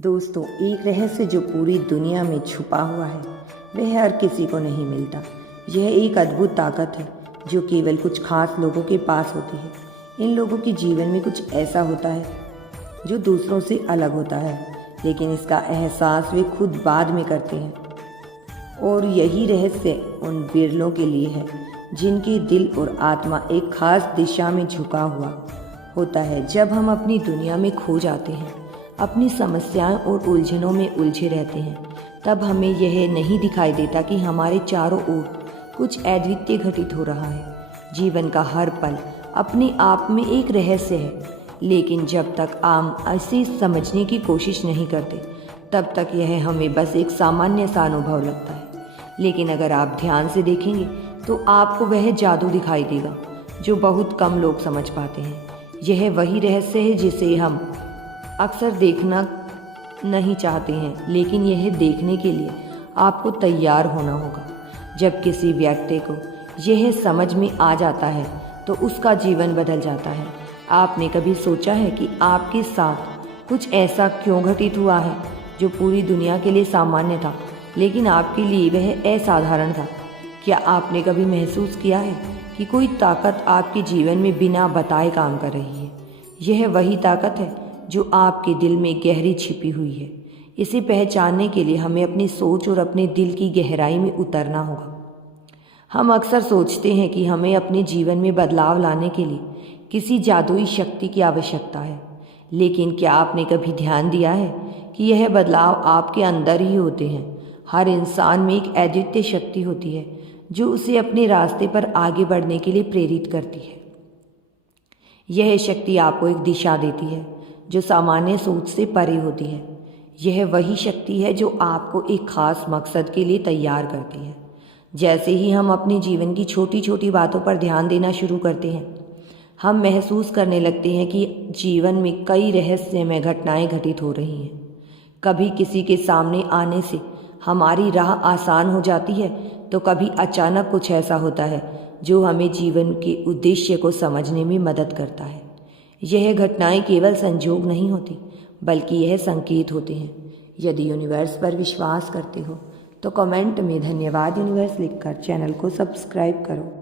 दोस्तों, एक रहस्य जो पूरी दुनिया में छुपा हुआ है वह हर किसी को नहीं मिलता। यह एक अद्भुत ताकत है जो केवल कुछ खास लोगों के पास होती है। इन लोगों के जीवन में कुछ ऐसा होता है जो दूसरों से अलग होता है, लेकिन इसका एहसास वे खुद बाद में करते हैं। और यही रहस्य उन बिरलों के लिए है जिनके दिल और आत्मा एक खास दिशा में झुका हुआ होता है। जब हम अपनी दुनिया में खो जाते हैं, अपनी समस्याओं और उलझनों में उलझे रहते हैं, तब हमें यह नहीं दिखाई देता कि हमारे चारों ओर कुछ अद्वितीय घटित हो रहा है। जीवन का हर पल अपने आप में एक रहस्य है, लेकिन जब तक हम इसे समझने की कोशिश नहीं करते तब तक यह हमें बस एक सामान्य सा अनुभव लगता है। लेकिन अगर आप ध्यान से देखेंगे तो आपको वह जादू दिखाई देगा जो बहुत कम लोग समझ पाते हैं। यह वही रहस्य है जिसे हम अक्सर देखना नहीं चाहते हैं, लेकिन यह देखने के लिए आपको तैयार होना होगा। जब किसी व्यक्ति को यह समझ में आ जाता है तो उसका जीवन बदल जाता है। आपने कभी सोचा है कि आपके साथ कुछ ऐसा क्यों घटित हुआ है जो पूरी दुनिया के लिए सामान्य था, लेकिन आपके लिए वह असाधारण था? क्या आपने कभी महसूस किया है कि कोई ताकत आपके जीवन में बिना बताए काम कर रही है? यह वही ताकत है जो आपके दिल में गहरी छिपी हुई है। इसे पहचानने के लिए हमें अपनी सोच और अपने दिल की गहराई में उतरना होगा। हम अक्सर सोचते हैं कि हमें अपने जीवन में बदलाव लाने के लिए किसी जादुई शक्ति की आवश्यकता है, लेकिन क्या आपने कभी ध्यान दिया है कि यह बदलाव आपके अंदर ही होते हैं? हर इंसान में एक अद्वितीय शक्ति होती है जो उसे अपने रास्ते पर आगे बढ़ने के लिए प्रेरित करती है। यह शक्ति आपको एक दिशा देती है जो सामान्य सोच से परे होती है। यह वही शक्ति है जो आपको एक खास मकसद के लिए तैयार करती है। जैसे ही हम अपने जीवन की छोटी छोटी बातों पर ध्यान देना शुरू करते हैं, हम महसूस करने लगते हैं कि जीवन में कई रहस्यमय घटनाएं घटित हो रही हैं। कभी किसी के सामने आने से हमारी राह आसान हो जाती है, तो कभी अचानक कुछ ऐसा होता है जो हमें जीवन के उद्देश्य को समझने में मदद करता है। यह घटनाएं केवल संजोग नहीं होती, बल्कि यह संकेत होते हैं। यदि यूनिवर्स पर विश्वास करते हो तो कमेंट में धन्यवाद यूनिवर्स लिखकर चैनल को सब्सक्राइब करो।